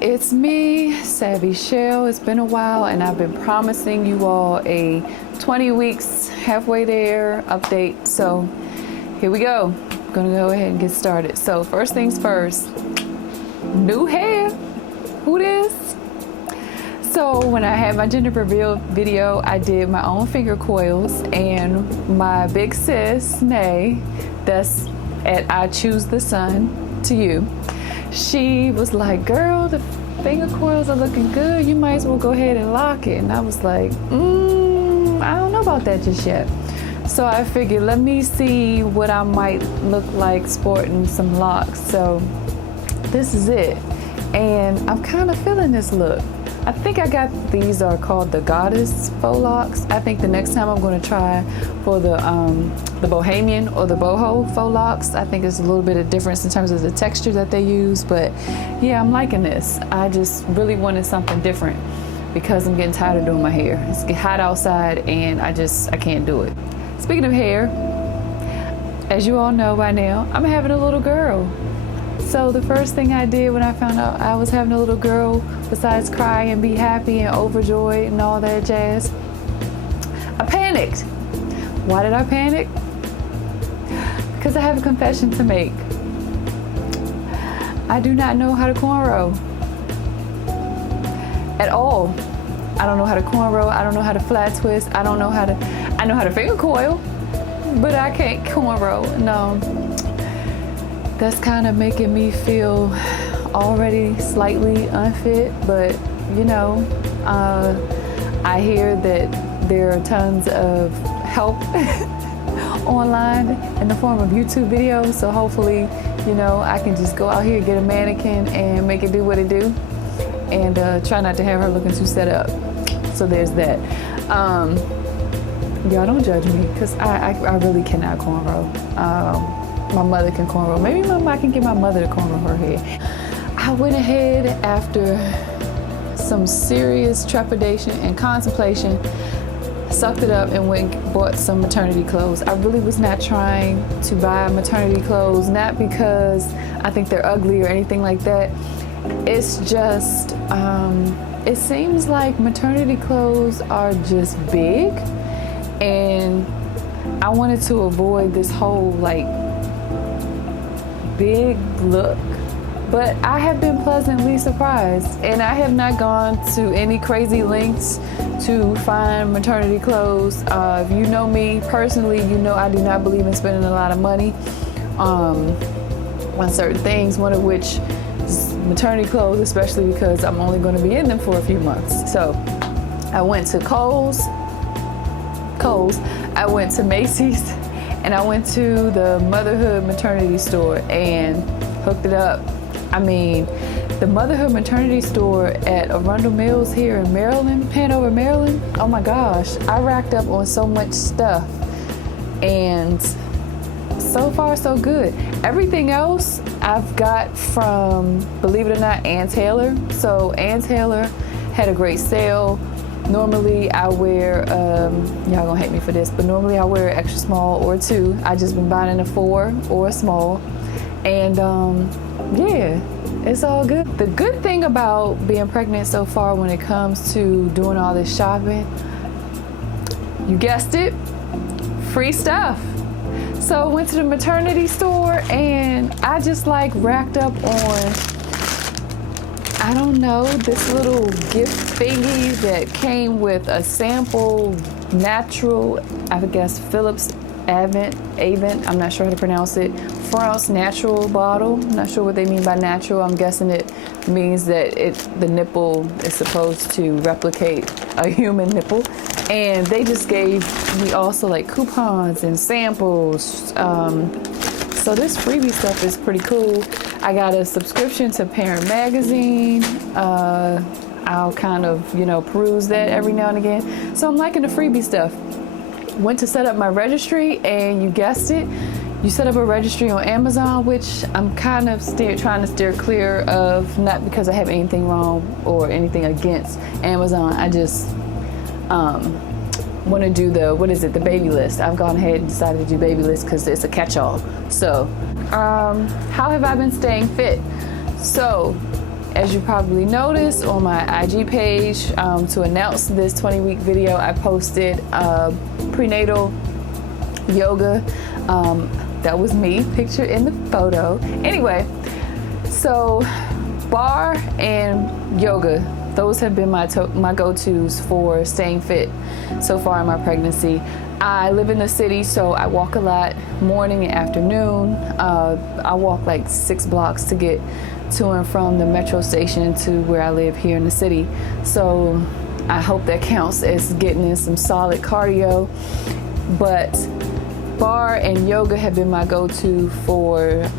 it's me, Savvy Shell. It's been a while and I've been promising you all a 20 weeks halfway there update. So here we go. I'm gonna go ahead and get started. So first things first, new hair. Who this? So when I had my gender reveal video, I did my own finger coils, and my big sis, Nay, that's at I Choose the Sun to you, she was like, girl, the finger coils are looking good. You might as well go ahead and lock it. And I was like, I don't know about that just yet. So I figured, let me see what I might look like sporting some locks. So this is it. And I'm kind of feeling this look. I think I got, these are called the Goddess faux locks. I think the next time I'm going to try for the Bohemian or the boho faux locks. I think there's a little bit of difference in terms of the texture that they use, but yeah, I'm liking this. I just really wanted something different because I'm getting tired of doing my hair. It's getting hot outside and I can't do it. Speaking of hair, as you all know by now, I'm having a little girl. So the first thing I did when I found out I was having a little girl, besides cry and be happy and overjoyed and all that jazz, I panicked. Why did I panic? Because I have a confession to make. I do not know how to cornrow at all. I don't know how to cornrow. I don't know how to flat twist. I know how to finger coil, but I can't cornrow. No. That's kind of making me feel already slightly unfit, but you know, I hear that there are tons of help online in the form of YouTube videos, so hopefully, you know, I can just go out here, get a mannequin and make it do what it do, and try not to have her looking too set up. So there's that. Y'all don't judge me, because I really cannot cornrow. My mother can cornrow. Maybe I can get my mother to cornrow her hair. I went ahead after some serious trepidation and contemplation, sucked it up and went and bought some maternity clothes. I really was not trying to buy maternity clothes, not because I think they're ugly or anything like that. It's just, it seems like maternity clothes are just big, and I wanted to avoid this whole like big look, but I have been pleasantly surprised, and I have not gone to any crazy lengths to find maternity clothes. If you know me personally, you know I do not believe in spending a lot of money on certain things, one of which is maternity clothes, especially because I'm only going to be in them for a few months. So I went to Kohl's, I went to Macy's, and I went to the Motherhood maternity store and hooked it up. I mean, the Motherhood maternity store at Arundel Mills here in Maryland, Hanover, Maryland, oh my gosh, I racked up on so much stuff, and so far so good. Everything else I've got from, believe it or not, Ann Taylor. So Ann Taylor had a great sale. Normally I wear, y'all gonna hate me for this, but normally I wear extra small or 2. I just been buying a 4 or a small, and yeah, it's all good. The good thing about being pregnant so far when it comes to doing all this shopping, you guessed it, free stuff. So I went to the maternity store and I just like racked up on, I don't know, this little gift thingy that came with a sample natural, I guess Phillips Avent, I'm not sure how to pronounce it, France natural bottle. I'm not sure what they mean by natural. I'm guessing it means that the nipple is supposed to replicate a human nipple. And they just gave me also like coupons and samples. So this freebie stuff is pretty cool. I got a subscription to Parent Magazine. I'll kind of, you know, peruse that every now and again. So I'm liking the freebie stuff. Went to set up my registry, and you guessed it, you set up a registry on Amazon, which I'm kind of trying to steer clear of, not because I have anything wrong or anything against Amazon. I just want to do the baby list. I've gone ahead and decided to do baby list because it's a catch-all. So how have I been staying fit? So as you probably noticed on my IG page, to announce this 20-week video, I posted prenatal yoga. That was me pictured in the photo. Anyway, so bar and yoga, those have been my go-tos for staying fit so far in my pregnancy. I live in the city, so I walk a lot, morning and afternoon. I walk like 6 blocks to get to and from the metro station to where I live here in the city. So I hope that counts as getting in some solid cardio. But bar and yoga have been my go-to for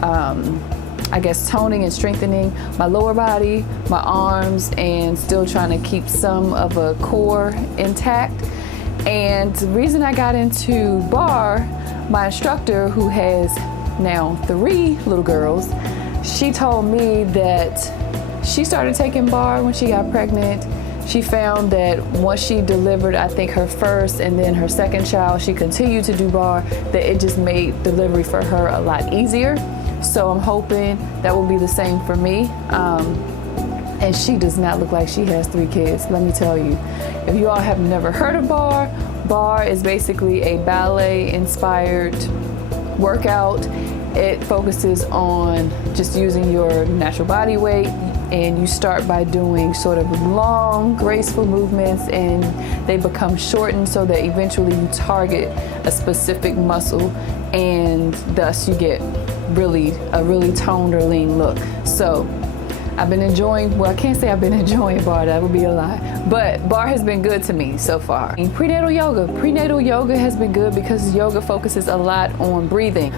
I guess toning and strengthening my lower body, my arms, and still trying to keep some of a core intact. And the reason I got into bar, my instructor, who has now 3 little girls, she told me that she started taking bar when she got pregnant. She found that once she delivered, I think her first and then her second child, she continued to do bar, that it just made delivery for her a lot easier. So I'm hoping that will be the same for me. And she does not look like she has 3 kids, let me tell you. If you all have never heard of bar, bar is basically a ballet-inspired workout. It focuses on just using your natural body weight, and you start by doing sort of long, graceful movements, and they become shortened so that eventually you target a specific muscle, and thus you get a really toned or lean look. So I've been enjoying, well, I can't say I've been enjoying bar, that would be a lie, but bar has been good to me so far. Prenatal yoga has been good because yoga focuses a lot on breathing.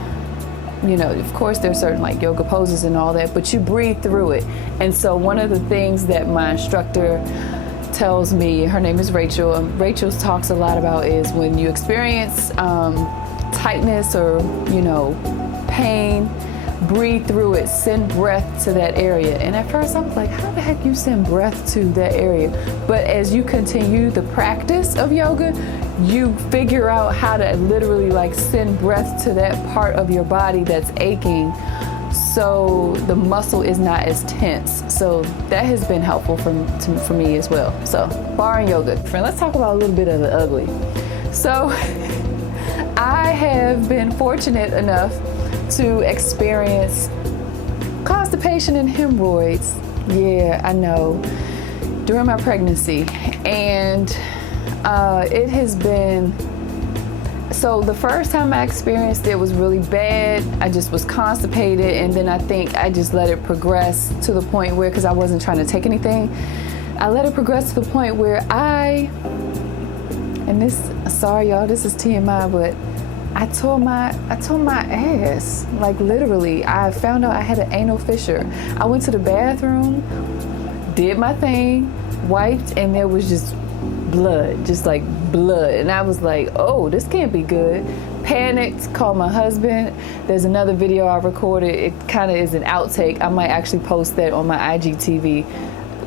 You know, of course there's certain like yoga poses and all that, but you breathe through it. And so one of the things that my instructor tells me, her name is Rachel, and Rachel talks a lot about is when you experience tightness or, you know, pain, breathe through it, send breath to that area. And at first I was like, how the heck you send breath to that area? But as you continue the practice of yoga, you figure out how to literally like send breath to that part of your body that's aching, so the muscle is not as tense. So that has been helpful for me as well. So bar and yoga. Let's talk about a little bit of the ugly. So I have been fortunate enough to experience constipation and hemorrhoids. Yeah, I know, during my pregnancy. And it has been, so the first time I experienced it was really bad. I just was constipated, and then I think I just let it progress to the point where, because I wasn't trying to take anything, I let it progress to the point where and this, sorry y'all, this is TMI, but I tore my ass, like literally. I found out I had an anal fissure. I went to the bathroom, did my thing, wiped, and there was just blood, just like blood. And I was like, oh, this can't be good. Panicked, called my husband. There's another video I recorded. It kind of is an outtake. I might actually post that on my IGTV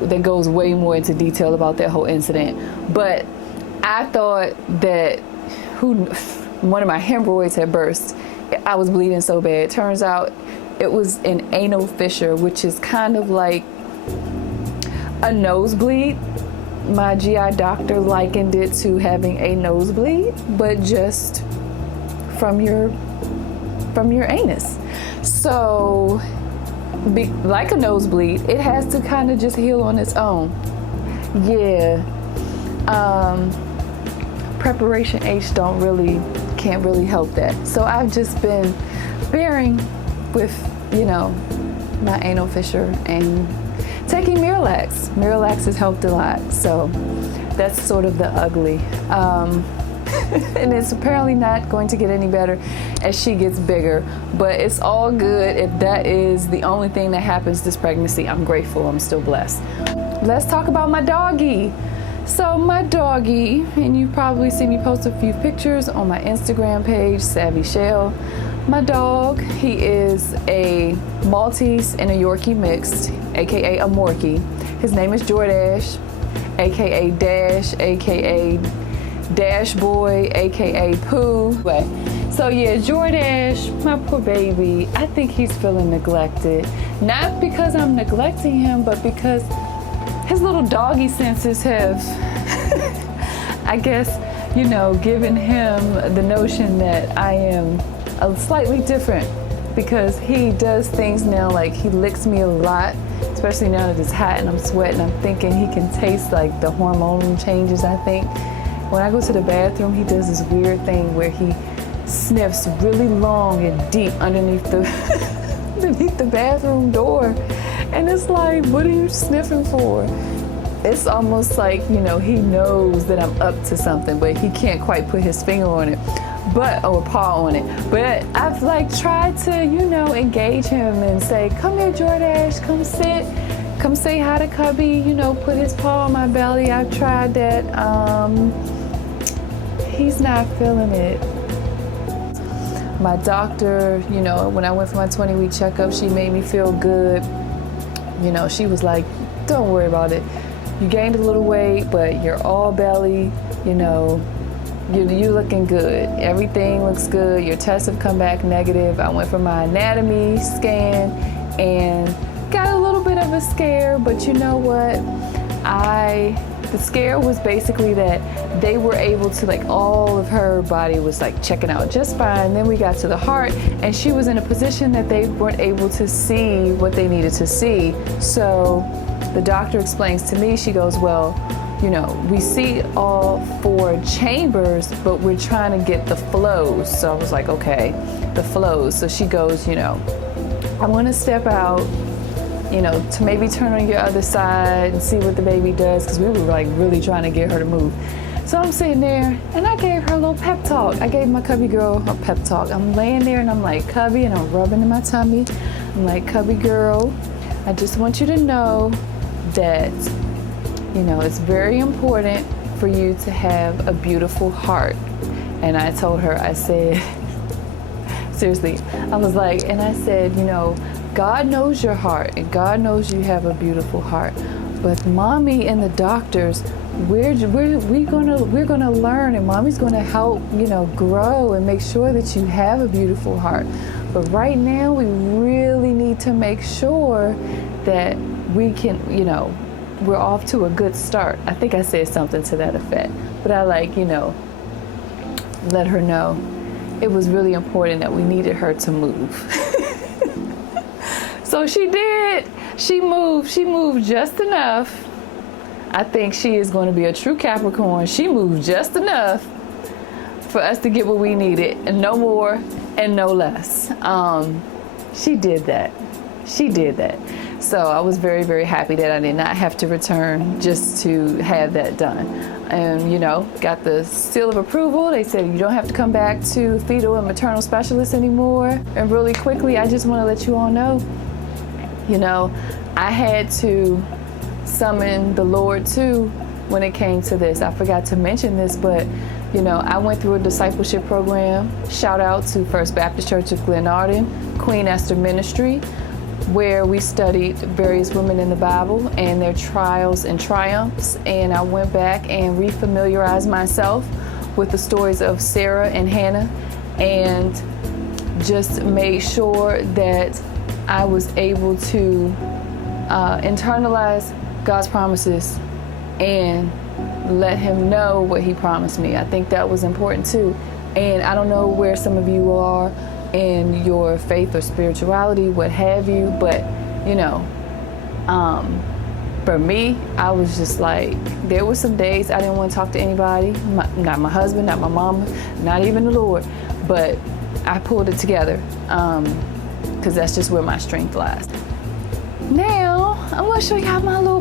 that goes way more into detail about that whole incident. But I thought that one of my hemorrhoids had burst. I was bleeding so bad. Turns out it was an anal fissure, which is kind of like a nosebleed. My GI doctor likened it to having a nosebleed, but just from your anus. So, like a nosebleed, it has to kind of just heal on its own. Yeah. Preparation H can't really help that. So I've just been bearing with, you know, my anal fissure and taking Miralax. Miralax has helped a lot. So that's sort of the ugly. And it's apparently not going to get any better as she gets bigger, but it's all good. If that is the only thing that happens this pregnancy, I'm grateful. I'm still blessed. Let's talk about my doggy. So my doggy, and you probably see me post a few pictures on my Instagram page, Savvy Shell. My dog, he is a Maltese and a Yorkie mixed, aka a Morkie. His name is Jordash, aka Dash, aka Dash Boy, aka Pooh. So yeah, Jordash, my poor baby, I think he's feeling neglected. Not because I'm neglecting him, but because his little doggy senses have, I guess, you know, given him the notion that I am slightly different, because he does things now, like he licks me a lot, especially now that it's hot and I'm sweating. I'm thinking he can taste like the hormone changes, I think. When I go to the bathroom, he does this weird thing where he sniffs really long and deep underneath the underneath the bathroom door. And it's like, what are you sniffing for? It's almost like, you know, he knows that I'm up to something, but he can't quite put his finger on it, or paw on it. But I've like tried to, you know, engage him and say, come here, Jordash, come sit, come say hi to Cubby, you know, put his paw on my belly. I've tried that. He's not feeling it. My doctor, you know, when I went for my 20-week checkup, she made me feel good. You know, she was like, don't worry about it. You gained a little weight, but you're all belly, you know, you're looking good. Everything looks good. Your tests have come back negative. I went for my anatomy scan and got a little bit of a scare, but you know what? The scare was basically that they were able to, like, all of her body was like checking out just fine. Then we got to the heart and she was in a position that they weren't able to see what they needed to see. So the doctor explains to me, she goes, well, you know, we see all 4 chambers, but we're trying to get the flows. So I was like, okay, the flows. So she goes, you know, I want to step out, you know, to maybe turn on your other side and see what the baby does, because we were like really trying to get her to move. So I'm sitting there and I gave her a little pep talk. I gave my Cubby girl a pep talk. I'm laying there and I'm like, Cubby, and I'm rubbing in my tummy. I'm like, Cubby girl, I just want you to know that, you know, it's very important for you to have a beautiful heart. And I told her, I said, seriously, I was like, and I said, you know, God knows your heart and God knows you have a beautiful heart. But mommy and the doctors, we're gonna learn, and mommy's gonna help, you know, grow and make sure that you have a beautiful heart. But right now we really need to make sure that we can, you know, we're off to a good start. I think I said something to that effect. But I, like, you know, let her know it was really important that we needed her to move. So she did. She moved just enough. I think she is going to be a true Capricorn. She moved just enough for us to get what we needed, and no more and no less. She did that. She did that. So I was very, very happy that I did not have to return just to have that done. And, you know, got the seal of approval. They said you don't have to come back to fetal and maternal specialists anymore. And really quickly, I just want to let you all know, you know, I had to summon the Lord too when it came to this. I forgot to mention this, but, you know, I went through a discipleship program. Shout out to First Baptist Church of Glenarden, Queen Esther Ministry, where we studied various women in the Bible and their trials and triumphs. And I went back and refamiliarized myself with the stories of Sarah and Hannah, and just made sure that I was able to internalize God's promises and let him know what he promised me. I think that was important too. And I don't know where some of you are in your faith or spirituality, what have you, but, you know, for me, I was just like, there were some days I didn't want to talk to anybody, not my husband, not my mama, not even the Lord, but I pulled it together, because that's just where my strength lies. Now, I'm gonna show y'all my little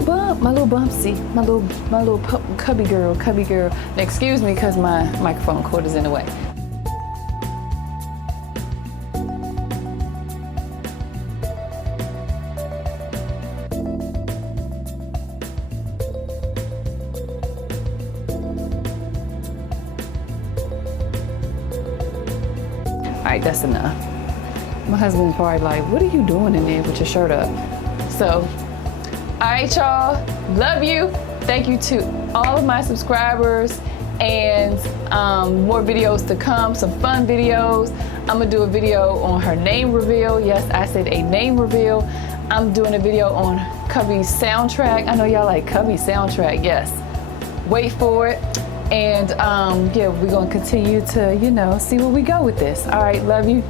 bumpsy, my little cubby girl. Now, excuse me, because my microphone cord is in the way. All right, that's enough. My husband's probably like, what are you doing in there with your shirt up? So, all right, y'all, love you. Thank you to all of my subscribers, and more videos to come, some fun videos. I'm gonna do a video on her name reveal. Yes, I said a name reveal. I'm doing a video on Cubby's soundtrack. I know y'all like Cubby's soundtrack, yes. Wait for it. And yeah, we're gonna continue to, you know, see where we go with this. All right, love you.